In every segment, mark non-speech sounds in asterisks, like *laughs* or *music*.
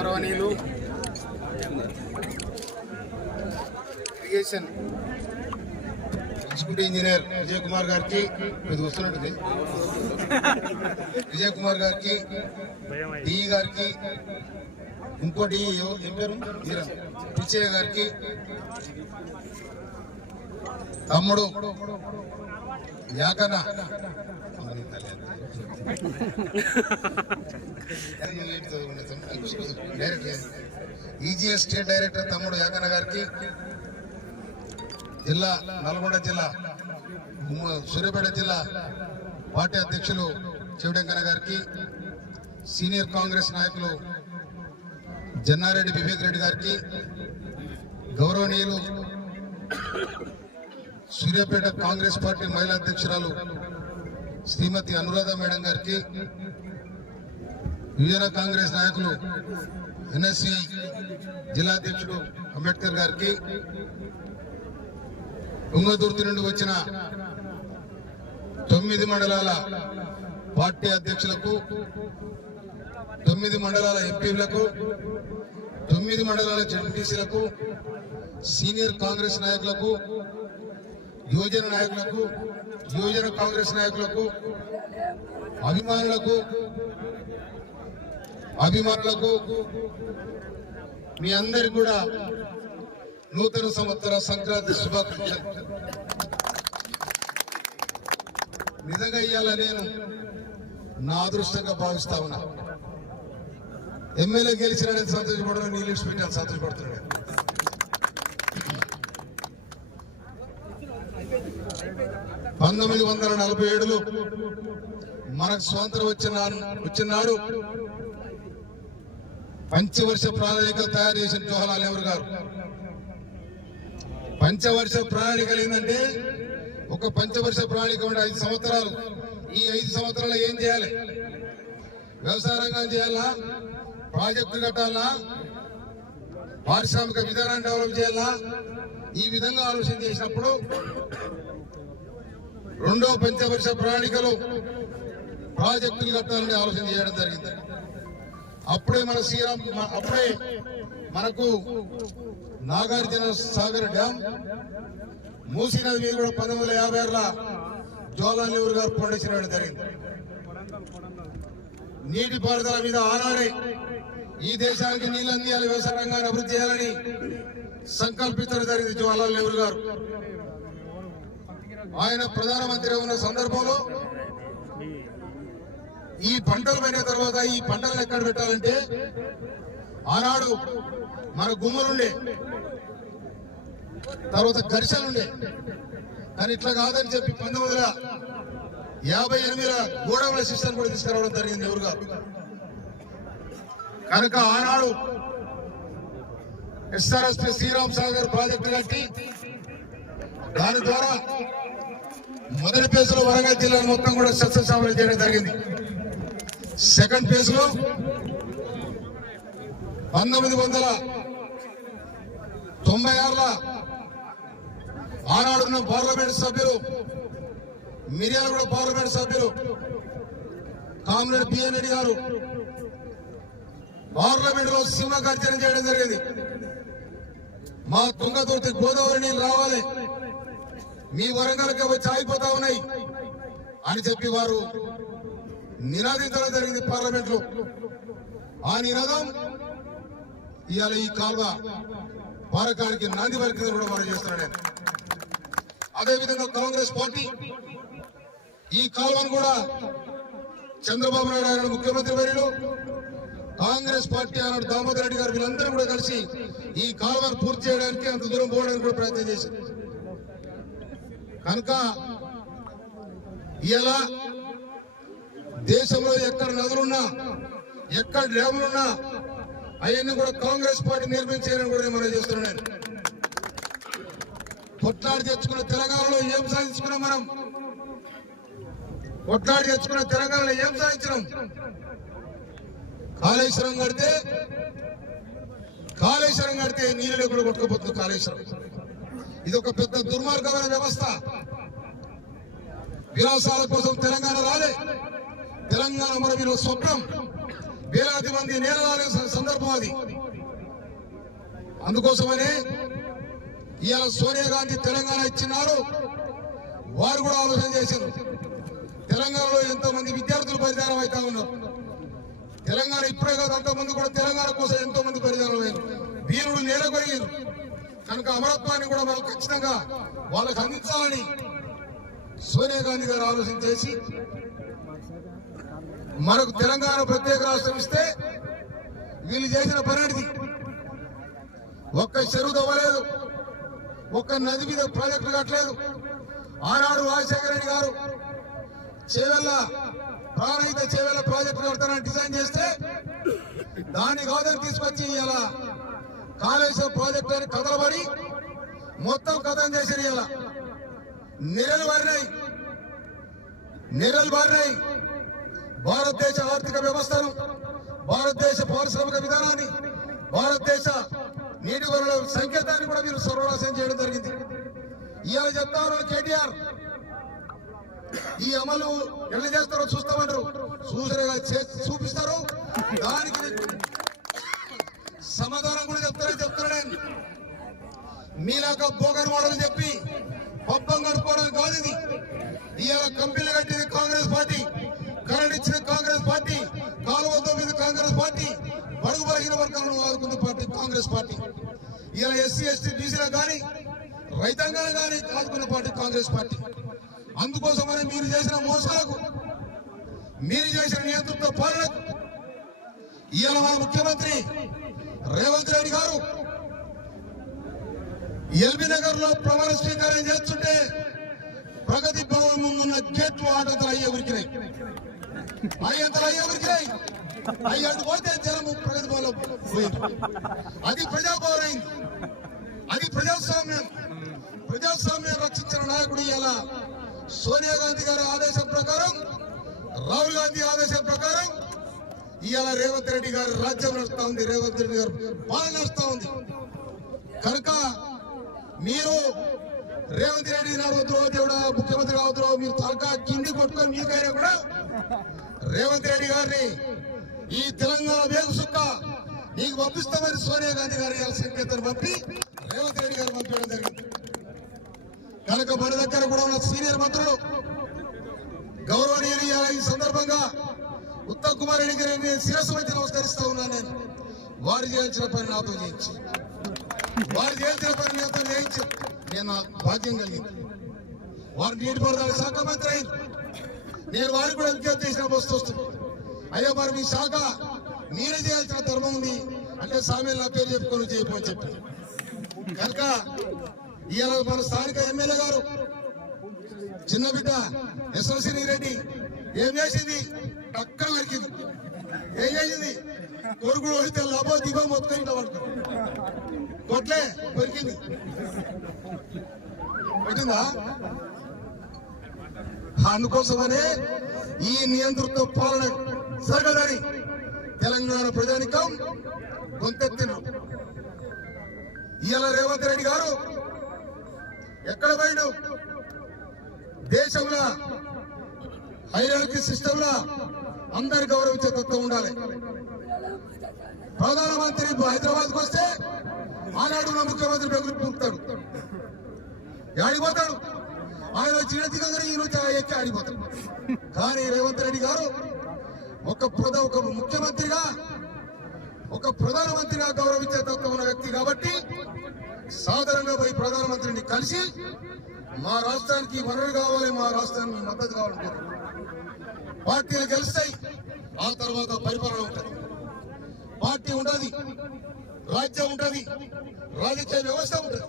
గౌరవనీయులు. Irrigation executive engineer Vijay Kumar గారికి ఇది వస్తున్నట్టుంది. *laughs* విజయ్ కుమార్ గారికి డిఈ గారికి ఇంకోటి ఎవరు ఏం పేరు? పిచ్చయ్య గారికి తమ్ముడు యాకన్న. ఈజీఎస్ స్టేట్ డైరెక్టర్ తమ్ముడు యాకన్న గారికి జిల్లా నల్గొండ జిల్లా సూర్యాపేట జిల్లా పార్టీ అధ్యక్షులు శివడెంకన్న గారికి సీనియర్ కాంగ్రెస్ నాయకులు జన్నారెడ్డి వివేక్ రెడ్డి గారికి గౌరవనీయులు సూర్యాపేట కాంగ్రెస్ పార్టీ మహిళా అధ్యక్షురాలు శ్రీమతి అనురాధ మేడం గారికి యువజన కాంగ్రెస్ నాయకులు ఎన్ఎస్సి జిల్లాధ్యక్షుడు అంబేద్కర్ గారికి ఉంగదుర్తి నుండి వచ్చిన తొమ్మిది మండలాల పార్టీ అధ్యక్షులకు తొమ్మిది మండలాల ఎంపీలకు తొమ్మిది మండలాల జడ్పీసీలకు సీనియర్ కాంగ్రెస్ నాయకులకు యువజన నాయకులకు యువజన కాంగ్రెస్ నాయకులకు అభిమానులకు అభిమానులకు మీ అందరికి కూడా నూతన సంవత్సర సంక్రాంతి శుభాకాంక్షలు. నిజంగా ఇయ్యాల నేను? నా అదృష్టంగా భావిస్తా ఉన్నా. ఎమ్మెల్యే గెలిచినాడని సంతోషపడడం నీళ్ళు పెట్టాను సంతోషపడుతున్నాడు పంతొమ్మిది వందల నలభై ఏడులో మనకు స్వాతంత్రం వచ్చిన వచ్చినాడు పంచవర్ష ప్రణాళిక తయారు చేసిన జవహర్లాల్ నెహ్రూ గారు. పంచవర్ష ప్రణాళిక ఏంటంటే ఒక పంచవర్ష ప్రణాళిక ఉండే ఐదు సంవత్సరాలు. ఈ ఐదు సంవత్సరాలు ఏం చేయాలి? వ్యవసాయ రంగం చేయాలా? ప్రాజెక్టులు కట్టాలా? పారిశ్రామిక విధానాన్ని డెవలప్ చేయాలా? ఈ విధంగా ఆలోచన చేసినప్పుడు రెండో పంచవర్ష ప్రణాళికలో ప్రాజెక్టులు కట్టాలని ఆలోచన చేయడం జరిగింది. అప్పుడే మన శ్రీరామ్ అప్పుడే మనకు నాగార్జున సాగర్ డ్యామ్ మూసీ నది మీద కూడా పంతొమ్మిది వందల యాభై ఆరులో జవహర్లాల్ నెహ్రూ గారు పండించడం జరిగింది. నీటి పారుదల మీద ఆనాడే ఈ దేశానికి నీళ్ళు అందియాలి వ్యవసాయ రంగాన్ని అభివృద్ధి చేయాలని సంకల్పించడం జరిగింది జవహర్లాల్ నెహ్రూ గారు. ఆయన ప్రధానమంత్రి ఉన్న సందర్భంలో ఈ పంటలు పోయిన తర్వాత ఈ పంటలను ఎక్కడ పెట్టాలంటే ఆనాడు మన గుమ్మలుండే తర్వాత ఘర్షణలుండే. కానీ ఇట్లా కాదని చెప్పి పంతొమ్మిది వందల యాభై ఎనిమిదిలో గోడవల శిక్షణ కూడా తీసుకురావడం జరిగింది ఎవరుగా? కనుక ఆనాడు ఎస్ఆర్ఎస్ శ్రీరామ్ సాగర్ ప్రాజెక్టు కట్టి దాని ద్వారా మొదటి ఫేజ్లో వరంగల్ జిల్లా మొత్తం కూడా సస్యశ్యామలం చేయడం జరిగింది. సెకండ్ ఫేజ్లో పంతొమ్మిది వందల తొంభై ఆరుల ఆనాడున్న పార్లమెంట్ సభ్యులు మిర్యాలగూడ పార్లమెంట్ సభ్యులు కామ్రేడ్ పిఎన్ రెడ్డి గారు పార్లమెంట్లో సింహ గర్జన చేయడం జరిగింది. మా తుంగతుర్తి గోదావరి నీళ్ళు రావాలి. మీ వరంగల్కి వచ్చి ఆగిపోతా ఉన్నాయి అని చెప్పి వారు నినాదించడం జరిగింది పార్లమెంట్లో ఆ నినాదం ఇవాళ ఈ కాల్వ పారకానికి నాంది వరకు కూడా మనం చేస్తున్నాడు నేను అదేవిధంగా కాంగ్రెస్ పార్టీ ఈ కాల్వను కూడా చంద్రబాబు నాయుడు ఆయన ముఖ్యమంత్రి వర్యులు కాంగ్రెస్ పార్టీ ఆనాడు దామోదర్ రెడ్డి గారు వీళ్ళందరూ కూడా కలిసి ఈ కాల్వను పూర్తి చేయడానికి అంత దూరం పోవడానికి కూడా ప్రయత్నం చేశారు. కనుక ఇలా దేశంలో ఎక్కడ నదులున్నా ఎక్కడ డ్యాములున్నా అవన్నీ కూడా కాంగ్రెస్ పార్టీ నిర్మించారని కూడా మనం చేస్తున్నాను కొట్లాడి తెచ్చుకున్న తెలంగాణలో ఏం సాధించుకున్నాం మనం? కొట్లాడి తెచ్చుకున్న తెలంగాణలో ఏం సాధించినాం? కాళేశ్వరం కడితే కాళేశ్వరం కడితే నీళ్ళు కూడా కొట్టుకుపోతుంది కాళేశ్వరం. ఇది ఒక పెద్ద దుర్మార్గమైన వ్యవస్థ. విలాసాల కోసం తెలంగాణ రాలే. తెలంగాణ మన మీరు స్వప్నం. వేలాది మంది నేలలాగే సందర్భం అది. అందుకోసమనే ఇవాళ సోనియా గాంధీ తెలంగాణ ఇచ్చినారు. వారు కూడా ఆలోచన చేశారు. తెలంగాణలో ఎంతో మంది విద్యార్థులు పరిధానం అవుతా ఉన్నారు. తెలంగాణ ఇప్పుడే కాదు అంతకుముందు కూడా తెలంగాణ కోసం ఎంతో మంది పరిధానం అయ్యారు. వీరుడు నేలకొరిగారు. కనుక అమరత్వాన్ని కూడా మనం ఖచ్చితంగా వాళ్ళకు అందించాలని సోనియా గాంధీ గారు ఆలోచన చేసి మనకు తెలంగాణ ప్రత్యేక రాష్ట్రం ఇస్తే వీళ్ళు చేసిన పనిది ఒక్క చెరువు తవ్వలేదు ఒక్క నది మీద ప్రాజెక్టులు కట్టలేదు. ఆనాడు రాజశేఖర రెడ్డి గారు చేవెళ్ళ ప్రాణహిత చేవెళ్ళ ప్రాజెక్టు కడతానని డిజైన్ చేస్తే దాన్ని కాదని తీసుకొచ్చి ఇలా కాళేశ్వరం ప్రాజెక్టు అని కదలబడి మొత్తం కథం చేశారు ఇలా. నెరలు బారినాయి నెరలు బారినాయి భారతదేశ ఆర్థిక వ్యవస్థను భారతదేశ పారిశ్రామిక విధానాన్ని భారతదేశ నీటి వనరుల సంకేతాన్ని కూడా మీరు సర్వనాశనం చేయడం జరిగింది. ఇవాళ చెప్తా ఉన్నారు కేటీఆర్. ఈ అమలు ఎట్లా చేస్తారో చూస్తామంటారు. చూసిన చూపిస్తారు. దానికి సమాధానం కూడా చెప్తారని చెప్తాను నేను మీలాగా బోగన్ మోడల్ చెప్పి పబ్బం గడుపుకోవడం కాదు ఇది. ఇవాళ కంపెనీలు కట్టింది కాంగ్రెస్ పార్టీ కరెంట్ ఇచ్చిన కాంగ్రెస్ పార్టీ కాలువతో మీద కాంగ్రెస్ పార్టీ బడుగు బలహీన వర్గాలను ఆదుకున్న పార్టీ కాంగ్రెస్ పార్టీ. ఇలా ఎస్సీ ఎస్టీ బీసీలకు కానీ రైతాంగాలు కానీ ఆదుకున్న పార్టీ కాంగ్రెస్ పార్టీ. అందుకోసమని మీరు చేసిన మోసాలకు మీరు చేసిన నియంత్రిత పాలనకు ఇవాళ మన ముఖ్యమంత్రి రేవంత్ రెడ్డి గారు ఎల్బీ నగర్లో ప్రమాణ స్వీకారం చేస్తుంటే ప్రగతి భవన్ ముందున్న గేట్లు ఆటంతలు అయ్యే ఉరికినాయి అయ్యంతలు అయ్యే ఉరికినాయి అయ్యి పోతే జనం ప్రగతి భవన్ పోయింది అది ప్రజాభవన్ అయింది అది ప్రజాస్వామ్యం. ప్రజాస్వామ్యం రక్షించిన నాయకుడు ఇలా సోనియా గాంధీ గారి ఆదేశం ప్రకారం రాహుల్ గాంధీ ఆదేశం ప్రకారం ఇవాళ రేవంత్ రెడ్డి గారు రాజ్యం నడుస్తా ఉంది. రేవంత్ రెడ్డి గారు పాలన నడుస్తా ఉంది. కనుక మీరు రేవంత్ రెడ్డి నడవద్దు దేవుడు ముఖ్యమంత్రి కావద్దు మీరు తలకా కింది కొట్టుకొని మీకైనా కూడా రేవంత్ రెడ్డి గారిని ఈ తెలంగాణ వేగు సుక్క నీకు పంపిస్తామని సోనియా గాంధీ గారి ఇవాళ సంకేతాన్ని పంపి రేవంత్ రెడ్డి గారు పంపించడం జరిగింది. కనుక మన దగ్గర కూడా ఉన్న సీనియర్ మంత్రులు గౌరవనీయులు ఈ సందర్భంగా ఉత్తమ్ కుమార్ రెడ్డి గారిని శిరస్సు వచ్చి నమస్కరిస్తా ఉన్నాను నేను. వారు చేయాల్సిన పని నాతో చేయించి వారు చేయాల్సిన పని నేను భాగ్యం కలిగింది. వారు నీటిపారుదల శాఖ మంత్రి అయింది నేను వారికి కూడా విజ్ఞప్తి చేసిన వస్తూ వస్తుంది. అయ్యా మరి మీ శాఖ మీరే చేయాల్సిన ధర్మం ఉంది. అంటే సామెలు నా పేరు చెప్పుకొని చేయమని చెప్పి కనుక ఇవాళ మన స్థానిక ఎమ్మెల్యే గారు చిన్న బిడ్డ యశ్వసిని రెడ్డి ఏం చేసింది? పక్కన నరికింది. ఏం చేసింది? కొడుకుడు వస్తే లబో దిగో మొత్తం ఇంట్లో పడుతుంది. కొట్లే కొరికింది. పెట్టిందా అందుకోసమనే ఈ నియంతృత్వ పాలన జరగదని తెలంగాణ ప్రజానికం గొంతెత్తిన ఇవాళ రేవంత్ రెడ్డి గారు. ఎక్కడ పోయిన దేశంలో హైరార్కీ సిస్టమ్లో అందరి గౌరవించే తత్వం ఉండాలి. ప్రధానమంత్రి హైదరాబాద్కు వస్తే ఆనాడు నా ముఖ్యమంత్రి బెగులు పుంపుతాడు ఆడిపోతాడు ఆయన చిన్న దిగంగా ఈయన ఎక్కి ఆడిపోతాడు. కానీ రేవంత్ రెడ్డి గారు ఒక ప్రధ ఒక ముఖ్యమంత్రిగా ఒక ప్రధానమంత్రిగా గౌరవించే తత్వం ఉన్న వ్యక్తి కాబట్టి సాధారణంగా పోయి ప్రధానమంత్రిని కలిసి మా రాష్ట్రానికి వనరు కావాలి మా రాష్ట్రానికి మద్దతు కావాలనుకుంటున్నాం. పార్టీలు గెలుస్తాయి ఆ తర్వాత పరిపాలన ఉంటుంది. పార్టీ ఉండదు. రాజ్యం ఉంటుంది రాజకీయ వ్యవస్థ ఉంటుంది.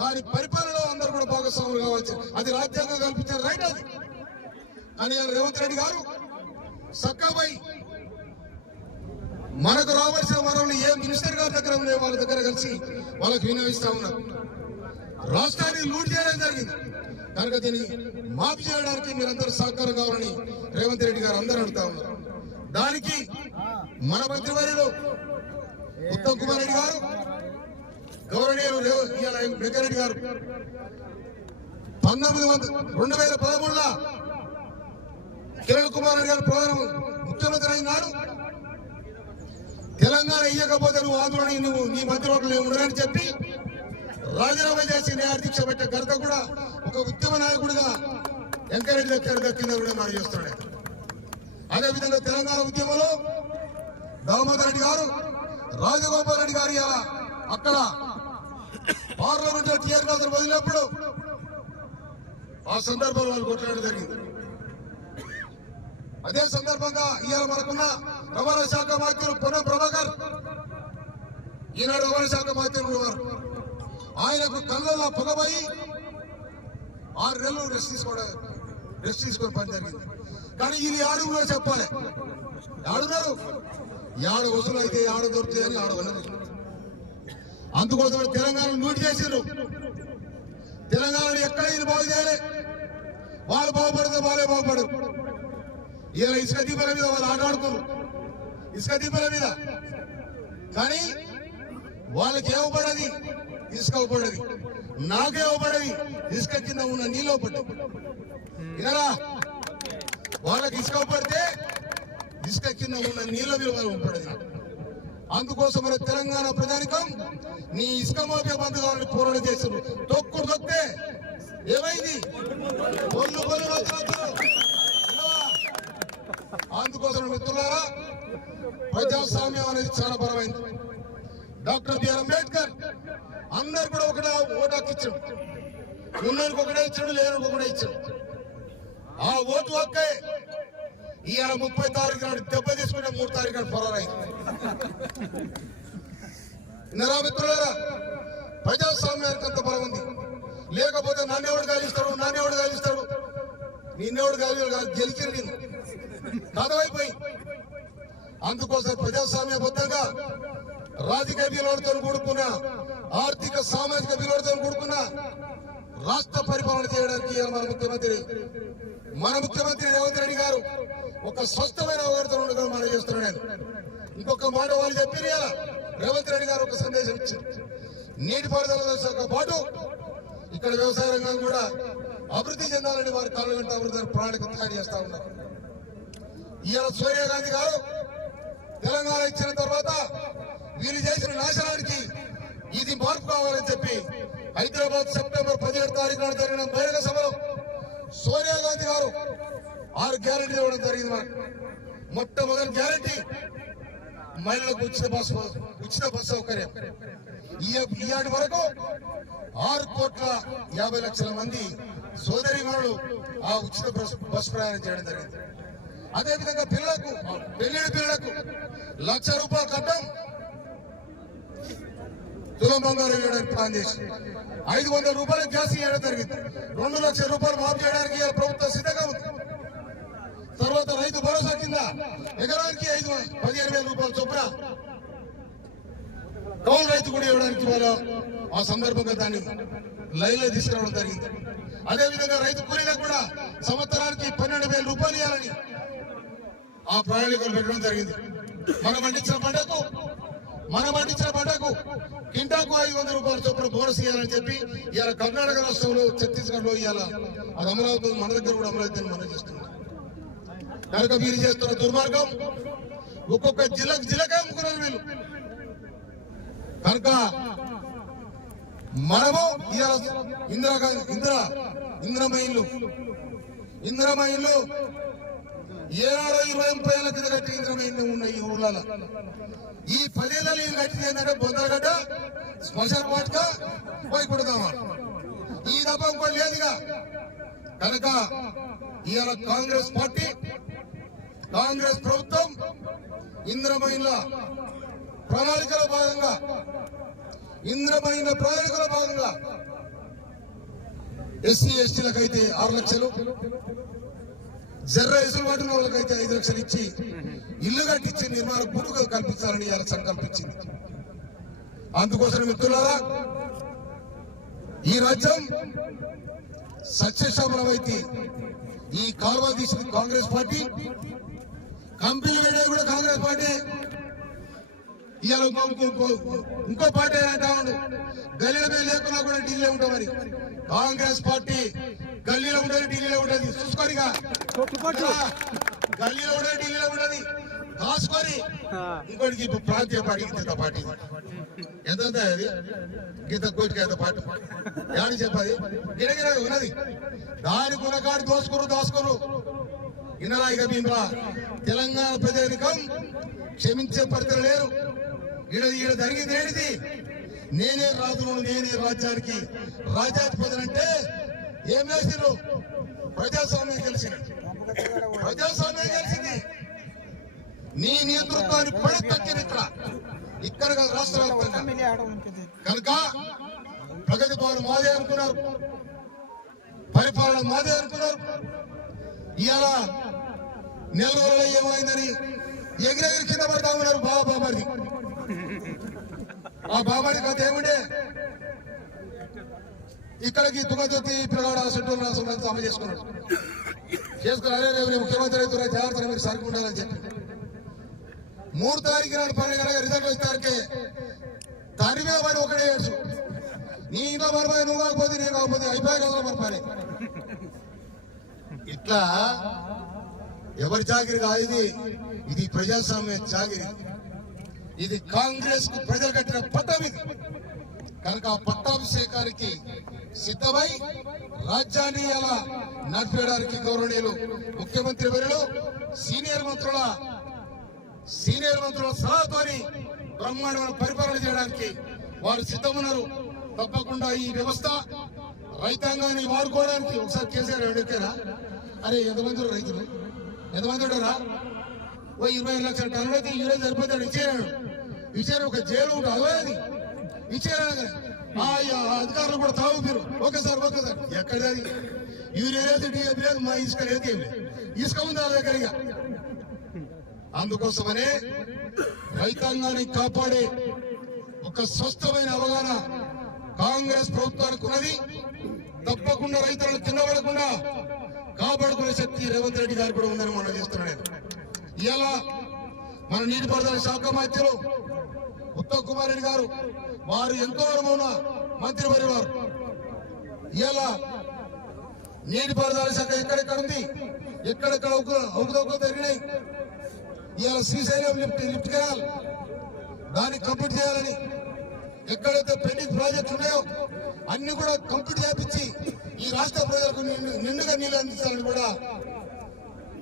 దాని పరిపాలనలో అందరూ కూడా భాగస్వాములు కావచ్చు అది రాజ్యాంగం కల్పించిన రైట్ అది. అని రేవంత్ రెడ్డి గారు సక్కబై మనకు రావాల్సిన వనరులు ఏ మినిస్టర్ గారి దగ్గర ఉన్నాయి వాళ్ళ దగ్గర కలిసి వాళ్ళకి వినియోగిస్తా ఉన్నారు. రాష్ట్రాన్ని లూట్ చేయడం జరిగింది. కనుక దీన్ని మాఫ్ చేయడానికి మీరందరూ సహకారం కావాలని రేవంత్ రెడ్డి గారు అందరూ అడుగుతా ఉన్నారు. దానికి మన మంత్రివర్యులు ఉత్తమ్ కుమార్ రెడ్డి గారు గౌరవనీయులు రేవ- వెంకరెడ్డి గారు. పంతొమ్మిది వందల రెండు వేల పదమూడులో కిరణ్ కుమార్ రెడ్డి గారు ప్రధాన ముఖ్యమంత్రి అయినాడు తెలంగాణ ఇయ్యకపోతే నువ్వు ఆందోళన నువ్వు నీ మంత్రివర్గంలో ఉండదని చెప్పి రాజీనామా చేసి న్యాయ దీక్ష పెట్టే ఘనత కూడా ఒక ఉద్యమ నాయకుడిగా వెంకరెడ్డి దగ్గర దక్కిందని కూడా మనం చేస్తున్నాడు. అదేవిధంగా తెలంగాణ ఉద్యమంలో దామోదర్ రెడ్డి గారు రాజగోపాల్ రెడ్డి గారు ఇలా అక్కడ పార్లమెంట్లో టీఆర్ కాదు వదిలినప్పుడు ఆ సందర్భంలో వాళ్ళు కొట్లాడడం జరిగింది. అదే సందర్భంగా ఇవాళ మనకున్న రవాణా శాఖ మంత్రులు పొన్న ప్రభాకర్ ఈనాడు రవాణా శాఖ మంత్రులు వారు ఆయనకు కళ్ళల్లో పొగబోయి ఆరు నెలలు రెస్ట్ తీసుకోవడం రెస్ట్ తీసుకొని పని జరిగింది. కానీ ఇది ఆడుగులో చెప్పాలి. ఆడున్నారు ఆడ వసూలు అయితే ఆడ దొరుకుతాయి ఆడ అందుకోసం తెలంగాణ లూట్ చేసిండ్రు. తెలంగాణను ఎక్కడ ఇది బాగు చేయాలి? వాళ్ళు బాగుపడితే వాళ్ళే బాగుపడరు. ఇలా ఇసుక దీపాల మీద వాళ్ళు ఆట ఇసుక దీపాల మీద. కానీ వాళ్ళకి ఏమపడది ఇసుక పడది నాకే ఇవ్వబడది ఇసుక కింద ఉన్న నీళ్ళు పడ్డది ఇలా వాళ్ళకి ఇసుక పడితే కింద ఉన్న నీళ్ళ విలువ పడది. అందుకోసం మన తెలంగాణ ప్రజానికం నీ ఇసుక మాఫియా బంద్ కావాలని పోరాటం చేశారు తొక్కుడు తొక్కితే ఏమైంది ఒళ్ళు ఒళ్ళు అందుకోసం మిత్రులారా ప్రజాస్వామ్యం అనేది చాలా బలమైంది. డాక్టర్ బిఆర్ అంబేద్కర్ అందరు కూడా ఒకటే ఓటు హక్కు ఇచ్చాడు ఉన్నోనికి ఒకటే ఇచ్చాడు లేనికి ఒకటే ఇచ్చాడు. ఆ ఓటు హక్కే ఇవాళ ముప్పై తారీఖు నాడు దెబ్బ తీసుకుంటే మూడు తారీఖు నాడు పొరరైంది విన్నారా మిత్రులారా ప్రజాస్వామ్యానికి అంత బలం ఉంది. లేకపోతే నన్నెవడు గాలిస్తాడు? నన్నెవడు గాలిస్తాడు? నిన్నెవడు గాలి గెలిచి నేను కథమైపోయి. అందుకోసం ప్రజాస్వామ్యబద్ధంగా రాజకీయ విలువలతో కూడుకున్న ఆర్థిక సామాజిక విలువలతో కూడుకున్న రాష్ట్ర పరిపాలన చేయడానికి మన ముఖ్యమంత్రి మన ముఖ్యమంత్రి రేవంత్ రెడ్డి గారు ఒక స్వస్థమైన అవగాహనతో ఉండగా మనం చేస్తున్నాను నేను. ఇంకొక మాట వాళ్ళు చెప్పిన రేవంత్ రెడ్డి గారు ఒక సందేశం ఇచ్చారు. నీటిపారుదల శాఖ పాటు ఇక్కడ వ్యవసాయ రంగం కూడా అభివృద్ధి చెందాలని వారి కళ్ళ వెంట అభివృద్ధి ప్రణాళిక తయారు చేస్తా ఉన్నారు. ఇవాళ సోనియా గాంధీ గారు తెలంగాణ ఇచ్చిన తర్వాత వీరు చేసిన నాశనానికి ఇది మార్పు కావాలని చెప్పి హైదరాబాద్ సెప్టెంబర్ పదిహేడు తారీఖు నాడు జరిగిన బహిరంగ సభలో సోనియా గాంధీ గారు ఆరు గ్యారెంటీ ఇవ్వడం జరిగింది మనకు మొట్టమొదటి గ్యారెంటీ మహిళలకు ఉచిత బస్సు ఉచిత బస్సు సౌకర్యం. ఈ- ఈనాటి వరకు ఆరు కోట్ల యాభై లక్షల మంది సోదరి ఆ ఉచిత బస్సు ప్రయాణం చేయడం జరిగింది. అదేవిధంగా పిల్లలకు పెళ్ళిడి పిల్లలకు లక్ష రూపాయలు కట్టం తులం బంగారం ఇవ్వడానికి ప్లాన్ చేసి ఐదు వందల రూపాయలు గ్యాస్ ఇవ్వడం జరిగింది. రెండు లక్షల రూపాయలు మాఫ్ చేయడానికి ప్రభుత్వం సిద్ధంగా ఉంది. తర్వాత రైతు భరోసా కింద ఎకరానికి ఐదు పదిహేను వేల రూపాయలు చొప్పున కౌలు రైతు కూడా ఇవ్వడానికి వాళ్ళ ఆ సందర్భంగా దాన్ని లైన్లో తీసుకురావడం జరిగింది. అదేవిధంగా రైతు కూలీలకు కూడా సంవత్సరానికి పన్నెండు వేల రూపాయలు ఇవ్వాలని ఆ ప్రణాళికలు పెట్టడం జరిగింది. మనం పండించిన పంటకు మనం పండించిన పంటకు కింటాకు ఐదు వందల రూపాయల చొప్పున బోనస్ ఇవ్వాలని చెప్పి ఇవాళ కర్ణాటక రాష్ట్రంలో ఛత్తీస్గఢ్లో ఇవాళ అది అమరావతి మన దగ్గర కూడా అమలవుతుందని మనం చేస్తున్నాం. కనుక మీరు చేస్తున్న దుర్మార్గం. ఒక్కొక్క జిల్లాకు జిల్లకే అమ్ముకున్నారు వీళ్ళు. కనుక మనము ఇందిరాగాంధీ ఇందిరా ఇందిరా ఇందిరమ్మ ఇల్లు. ఏనాడో ఇరవై ముప్పై ఏళ్ళ కింద కట్టి ఇందిరమ్మ ఉన్నాయి ఈ ఊర్లలో. ఈ పదేళ్ళలో ఇల్లు కట్టింది ఏంటంటే బొందరగడ్డ శ్మశాన వాటిక పోయి కొడదామా ఈ తప్ప ఇంకోటి లేదుగా. కనుక ఇవాళ కాంగ్రెస్ పార్టీ కాంగ్రెస్ ప్రభుత్వం ఇంద్రమైన ప్రణాళికల భాగంగా ఇంద్రమైన ప్రణాళికల భాగంగా ఎస్సీ ఎస్టీలకైతే ఆరు లక్షలు జర్ర ఎసులుబాటు వాళ్ళకైతే ఐదు లక్షలు ఇచ్చి ఇల్లు కట్టించి నిర్మాణ భూములు కల్పించాలని ఇలా సంకల్పించింది అందుకోసం మిత్రులారా ఈ రాజ్యం సత్యశామలమైతే ఈ కాలువ తీసింది కాంగ్రెస్ పార్టీ. కంపెనీ వేయడం కూడా కాంగ్రెస్ పార్టీ. ఇవాళ ఇంకో ఇంకో పార్టీ అంటా ఉండు. గల్లీల మీద లేకున్నా కూడా ఢిల్లీలో ఉంటాం మరి. కాంగ్రెస్ పార్టీ గల్లీలో ఉండదు ఢిల్లీలో ఉండదు చూసుకోనిగా గల్లీలో ఉండదు ఢిల్లీలో ఉండదు దాచుకొని ఇప్పుడు ప్రాంతీయ పార్టీకి ఇంత పార్టీ. ఎంత అది? గీత కోటికి ఎంత పార్టీ ఏమని చెప్పాలి? గిరగిర ఉన్నది. దానికి ఉన్న కాడి దోసుకురు దాచుకురు ఇన్నరా తెలంగాణ ప్రజానికం క్షమించే పరిస్థితులు లేరు. ఈడ ఈడ జరిగింది ఏంటిది? నేనే రాజును నేనే రాజ్యానికి రాజ్యాధిపతి అంటే ఏం చేసిండ్రు ప్రజాస్వామ్యం తెలిసింది ప్రజాస్వామ్యం తెలిసింది నీ నియంతృత్వాన్ని పడి తక్కిన ఇక్కడ. ఇక్కడ కాదు రాష్ట్ర వ్యాప్తంగా. కనుక ప్రగతి భవన్ మాదే అనుకున్నారు. పరిపాలన మాదే అనుకున్నారు. ఇలా ఇవాళ నెల్లూరులో ఏమైందని? ఎగిరెగిరి కింద పడతా ఉన్నారు బాబా బాబాది ఆ బాబాడి కథ ఏముండే? ఇక్కడికి తుగజొత్తి పిల్లగాడు చుట్టూ రాష్ట్రంలో అమలు చేసుకున్నాడు. చేసుకుని అరే రేపు నేను ముఖ్యమంత్రి అవుతున్నా జాగ్రత్త మీరు సరుకు ఉండాలని చెప్పి. మూడు తారీఖు నాడు పన్నెండు గంటల రిజల్ట్ వచ్చేసరికి తండ్రి మీద పడి ఒకటే ఏడ్చు. నీ ఇంట్లో మరపాయి నువ్వు కాకపోతే నేను కాకపోతే అయిపోయా కదా మరపాలి ఇట్లా ఎవరి జాగిరి కాదు ఇది? ఇది ప్రజాస్వామ్య జాగిరి. ఇది కాంగ్రెస్కు ప్రజలు కట్టిన పట్టం ఇది. కనుక ఆ పట్టాభిషేకానికి సిద్ధమై రాజ్యాన్ని ఎలా నడిపేయడానికి గౌరవనీయులు ముఖ్యమంత్రి వర్యులు సీనియర్ మంత్రుల సీనియర్ మంత్రుల సలహాతోని బ్రహ్మాండమైన పరిపాలన చేయడానికి వారు సిద్ధమున్నారు. తప్పకుండా ఈ వ్యవస్థ రైతాంగాన్ని వాడుకోవడానికి ఒకసారి కేసీఆర్ అడిగారా అరే ఎంతమంది రైతులు? ఎంతమంది ఉంటారా ఓ ఇరవై ఐదు లక్షల టన్నులు అయితే ఈరోజు సరిపోతాడు ఇచ్చేరాడు. ఇచ్చారు ఒక జైలు ఒకటి అవే అది. ఇచ్చారు ఆ అధికారులు కూడా తాగు మీరు. Okay sir okay sir. ఎక్కడది యూరియా లేదు డిఏపి లేదు మా ఇసుక లేదు ఏమి ఇసుక ఉంది వాళ్ళ దగ్గర ఇక. అందుకోసమనే రైతాంగాన్ని కాపాడే ఒక స్వస్థమైన అవగాహన కాంగ్రెస్ ప్రభుత్వానికి ఉన్నది. తప్పకుండా రైతులను తినబడకుండా కాపాడుకునే శక్తి రేవంత్ రెడ్డి గారు కూడా ఉందని మనం చేస్తున్నాడు ఇలా మన నీటిపారుదల శాఖ మంత్రులు ఉత్తమ్ కుమార్ రెడ్డి గారు వారు ఎంతో అనుభవం మంత్రి వారి వారు. ఇలా నీటిపారుదల శాఖ ఎక్కడెక్కడ ఉంది? ఎక్కడెక్కడ అవకతవకలు జరిగినాయి? ఇలా శ్రీశైలం లిఫ్ట్ లిఫ్ట్ కెనాల్ దాన్ని కంప్లీట్ చేయాలని ఎక్కడైతే పెండింగ్ ప్రాజెక్టులు ఉన్నాయో అన్ని కూడా కంప్లీట్ చేపించి ఈ రాష్ట్ర ప్రజలకు నిండుగా నీళ్ళు అందించాలని కూడా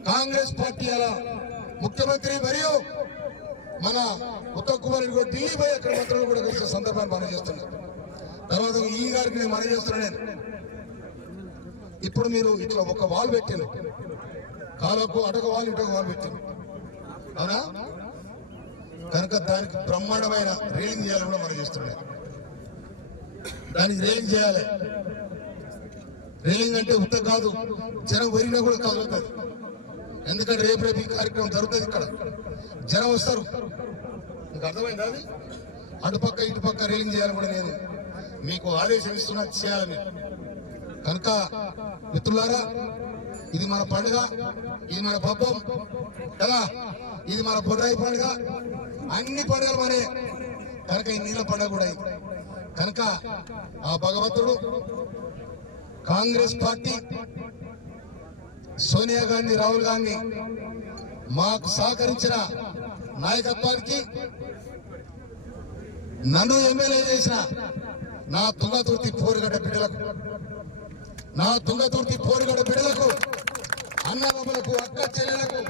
కాంగ్రెస్ పార్టీ అలా ముఖ్యమంత్రి మరియు మన ఉత్తమ్ కుమార్ కూడా ఢిల్లీ పోయి అక్కడ మంత్రులు కూడా కలిసిన సందర్భాన్ని మనం చేస్తున్నాం తర్వాత ఈ గారికి నేను మనం చేస్తున్నాను. నేను ఇప్పుడు మీరు ఇట్లా ఒక వాల్ పెట్టాను కాలకు అటక వాల్ ఇటక వాల్ పెట్టాను అవునా? కనుక దానికి బ్రహ్మాండమైన రీలింగ్ చేయాలని కూడా మనం చేస్తున్నాయి దానికి రీలింగ్ చేయాలి. రీలింగ్ అంటే ఉత్త కాదు జనం వరినా కూడా కదులుతుంది ఎందుకంటే రేపు రేపు ఈ కార్యక్రమం జరుగుతుంది ఇక్కడ. జనం వస్తారు. మీకు అర్థమైందా అది? అటుపక్క ఇటుపక్క రీలింగ్ చేయాలని కూడా నేను మీకు ఆదేశం ఇస్తున్నా చేయాలని. కనుక మిత్రులారా ఇది మన పండుగ ఇది మన పబ్బం కదా? ఇది మన బొడ్రాయి పండుగ. అన్ని పండుగలు మనే కనుక ఈ నీళ్ళ పండుగ కూడా కనుక ఆ భగవంతుడు కాంగ్రెస్ పార్టీ సోనియా గాంధీ రాహుల్ గాంధీ మాకు సహకరించిన నాయకత్వానికి నన్ను ఎమ్మెల్యే చేసిన నా తుంగతుర్తి పోరుగడ్డ బిడ్డలకు నా తుంగతుర్తి పోరుగడ్డ బిడ్డలకు అన్నదమ్ములకు అక్క చెల్లెలకు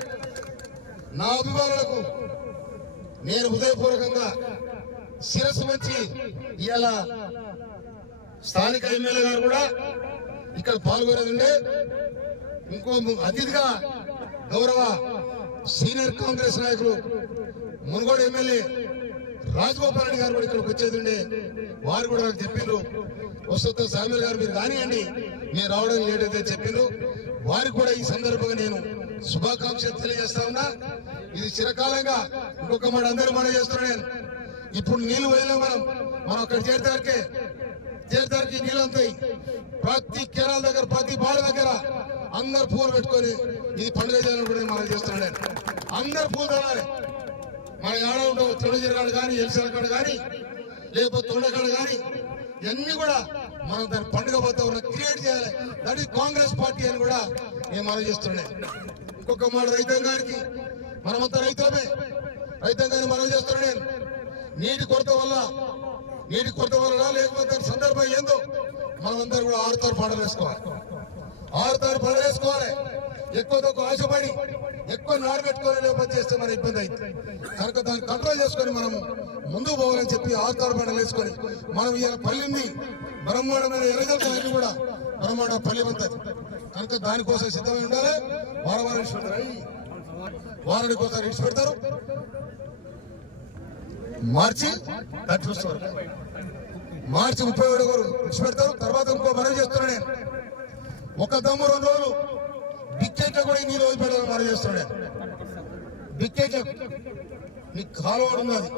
నా అభిమానులకు నేను హృదయపూర్వకంగా శిరస్సు వచ్చి ఇవాళ స్థానిక ఎమ్మెల్యే గారు కూడా ఇక్కడ పాల్గొనేదండి ఇంకో అతిథిగా గౌరవ సీనియర్ కాంగ్రెస్ నాయకులు మునుగోడు ఎమ్మెల్యే రాజగోపాల్ రెడ్డి గారు కూడా ఇక్కడికి వచ్చేది ఉండే వారు కూడా నాకు చెప్పిండ్రు వస్తుంటే సామ్యుల్ గారు మీరు కానివ్వండి మీరు రావడం లేట్ అయితే చెప్పిండ్రు వారికి కూడా ఈ సందర్భంగా నేను శుభాకాంక్షలు తెలియజేస్తా ఉన్నా. ఇది చిరకాలంగా ఇంకొక మాట అందరూ మనం చేస్తున్నాను నేను. ఇప్పుడు నీళ్ళు వదిలే మనం మనం అక్కడ చేరితే చేరితే నీళ్ళు అంతాయి. ప్రతి కెనాల దగ్గర ప్రతి బాడ దగ్గర అందరు పూలు పెట్టుకొని ఇది పండుగ చేయాలని కూడా మనం చేస్తున్నాను నేను. అందరు పూలు తడాలి మన ఏడ ఉండవు తొలజిరగాడు కానీ ఎలిసలకాడు కానీ లేకపోతే తొండకాడు కానీ ఇవన్నీ కూడా మనం దాని పండుగ వాతావరణం క్రియేట్ చేయాలి. దట్ కాంగ్రెస్ పార్టీ అని కూడా నేను మనం చేస్తున్నాయి ఇంకొక మాట రైతాంగానికి మనమంతా రైతులమే రైతాంగాన్ని మనం చేస్తున్నాను నేను. నీటి కొరత వల్ల నీటి కొరత వల్ల లేకపోతే సందర్భం ఏందో మనమందరూ కూడా ఆరుతారు పాటలు వేసుకోవాలి. ఆరుతారు పాటలు వేసుకోవాలి. ఎక్కువ తక్కువ ఆశపడి ఎక్కువ నాడు పెట్టుకొని లేకపోతే చేస్తే మన ఇబ్బంది అయింది. కనుక దాన్ని కంట్రోల్ చేసుకొని మనం ముందుకు పోవాలని చెప్పి ఆరుతారు పంటలు వేసుకొని మనం ఇలా పల్లింది బ్రహ్మాండమైన ఎరగలుగుతామని కూడా బ్రహ్మాండ పల్లి ఉంటుంది కనుక దానికోసం సిద్ధమై ఉండాలి. వారం వారం ఇచ్చి పెడతారు వారానికి ఒకసారి పెడతారు మార్చి థర్టీ ఫస్ట్ వరకు మార్చి ముప్పై ఏడు వరకు ఇచ్చి పెడతారు తర్వాత ఇంకో మనవి చేస్తున్నా నేను. ఒక దమ్ము రెండు రోజులు. బిక్కెట్ కూడా ఈ నీళ్ళు వదిలిపెట్టాలని మనవి చేస్తున్నా నేను నీకు కాలువడు ఉన్నది.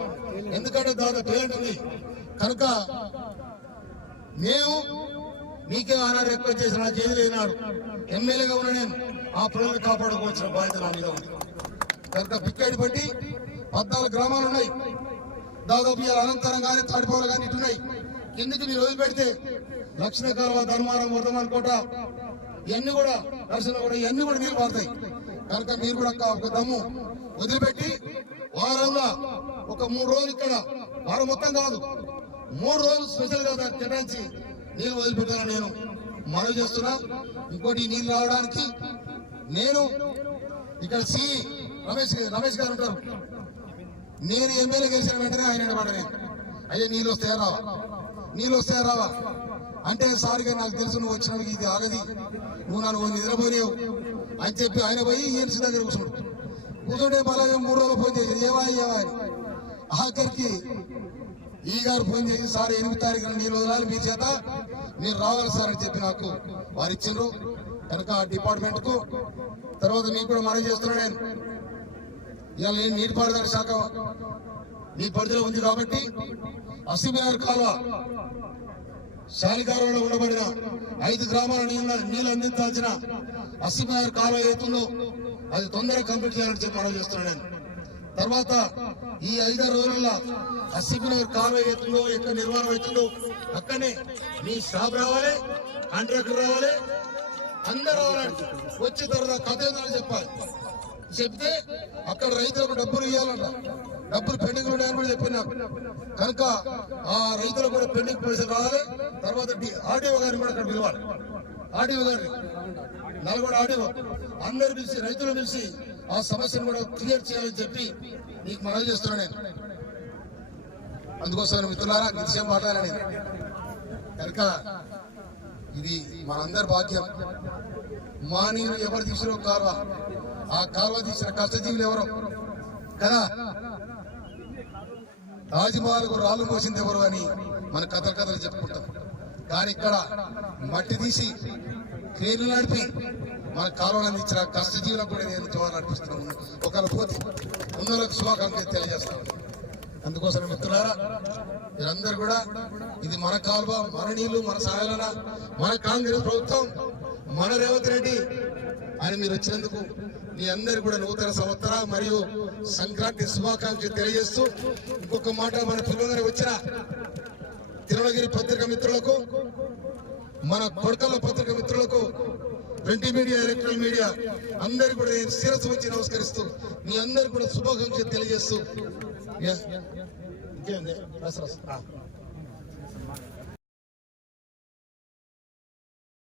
ఎందుకంటే దాదాపు పేరెంట్ ఉంది. కనుక మేము మీకే ఆనాడు రిక్వెస్ట్ చేసిన నా చేతి లేనాడు ఎమ్మెల్యేగా ఉన్న నేను ఆ ప్రజలు కాపాడుకోవాల్సిన బాధ్యత నా మీద ఉంది. కనుక బిక్కేడి బట్టి పద్నాలుగు గ్రామాలు ఉన్నాయి. దాదాపు ఇవాళ అనంతరం కానీ తాడిపోవలు కానీ ఇటు ఉన్నాయి కిందికి మీరు వదిలిపెడితే లక్షణ కాలువ ధర్మారం వర్ధమాన్ కోట ఇవన్నీ కూడా దర్శనం కూడా ఇవన్నీ కూడా నీళ్ళు పడతాయి కనుక మీరు కూడా ఒక- దమ్ము వదిలిపెట్టి వారంలో ఒక మూడు రోజులు ఇక్కడ వారం మొత్తం కాదు మూడు రోజులు స్పెషల్గా కేటాయించి నీళ్ళు వదిలిపెట్టాను నేను మనవి చేస్తున్నా. ఇంకోటి నీళ్ళు రావడానికి నేను ఇక్కడ సి రమేష్ రమేష్ గారు ఉంటారు. నేను ఎమ్మెల్యే గెలిచిన వెంటనే ఆయన నిలబడ నేను. అయ్యే నీళ్ళు వస్తాయా రావా? నీళ్ళు వస్తాయా రావా? అంటే సారిగా నాకు తెలుసు నువ్వు వచ్చినావు ఇది ఆగది. నువ్వు నన్ను నిద్రపోలేవు అని చెప్పి ఆయన పోయి ఏడ్చి దగ్గర కూర్చున్నాడు. కూర్చుంటే మళ్ళీ మూడు రోజులు ఫోన్ చేసి ఏవా ఏవా అని. ఆఖరికి ఈ గారు ఫోన్ చేసి సార్ ఎనిమిది తారీఖున నీళ్ళు వదలాలి మీ చేత మీరు రావాలి సార్ అని చెప్పి నాకు వారు ఇచ్చిండ్రు. కనుక ఆ డిపార్ట్మెంట్కు. తర్వాత మీకు కూడా మనం చేస్తున్నా నేను. ఇవాళ నేను నీటిపారుదల శాఖ మీ పరిధిలో ఉంది కాబట్టి అసిమినార్ కాలువ శాలికారంలో ఉండబడిన ఐదు గ్రామాల నీళ్ళ నీళ్ళు అందించాల్సిన అసిమినార్ కాలువ ఏతుందో అది తొందరగా కంప్లీట్ చేయాలని చెప్పి మనం చేస్తున్నాను నేను. తర్వాత ఈ ఐదారు రోజుల్లో అసిమినార్ కాలువ ఏతుందో ఎక్కడ నిర్మాణం అవుతుందో అక్కడనే మీ స్టాఫ్ రావాలి కాంట్రాక్టర్ రావాలి అందరు రావాలంటే వచ్చిన తర్వాత కథ చెప్పాలి. చెప్తే అక్కడ రైతులకు డబ్బులు ఇవ్వాలన్న డబ్బులు పెండింగ్ ఉన్నాయని కూడా చెప్పినా. కనుక ఆ రైతులకు కూడా పెండింగ్ పైసలు రావాలి. తర్వాత ఆర్డీఓ గారిని కూడా అక్కడ పిలవాలి. ఆర్డీఓ గారిని. నల్గొండ ఆర్డీఓ. అందరు పిలిచి రైతులు పిలిచి ఆ సమస్యను కూడా క్లియర్ చేయాలని చెప్పి నీకు మనవి చేస్తున్నా నేను. అందుకోసం మిత్రులారా ఈ మాట్లాడాలి కనుక ఇది మనందరి భాగ్యం. మా నీరు ఎవరు తీసిరో కాలువ ఆ కాలువ తీసిన కష్టజీవులు ఎవరు? కదా? రాజమహల్కు రాళ్ళు మోసింది ఎవరు అని మన కథలు కథలు చెప్పుకుంటాం. కానీ ఇక్కడ మట్టి తీసి క్రేన్లు నడిపి మన కాలువలు అందించిన కష్టజీవులకు కూడా నేను జవాబు నడిపిస్తున్నాను. ఒకవేళ పోతే ముందులకు శుభాకాంక్షలు తెలియజేస్తాను. అందుకోసం మిత్రులారా మీరందరూ కూడా ఇది మన కాలువ మన నీళ్ళు మన సాయాలన మన కాంగ్రెస్ ప్రభుత్వం మన రేవంత్ రెడ్డి అని మీరు వచ్చినందుకు మీ అందరు కూడా నూతన సంవత్సర మరియు సంక్రాంతి శుభాకాంక్షలు తెలియజేస్తూ ఇంకొక మాట మన పిల్లలని వచ్చిన తిరుమలగిరి పత్రిక మిత్రులకు మన కొడకల్ల పత్రిక మిత్రులకు ప్రింట్ మీడియా ఎలక్ట్రానిక్ మీడియా అందరు కూడా నేను శిరస్సు వచ్చి నమస్కరిస్తూ మీ అందరు కూడా శుభాకాంక్షలు తెలియజేస్తూ. ఇంకేంది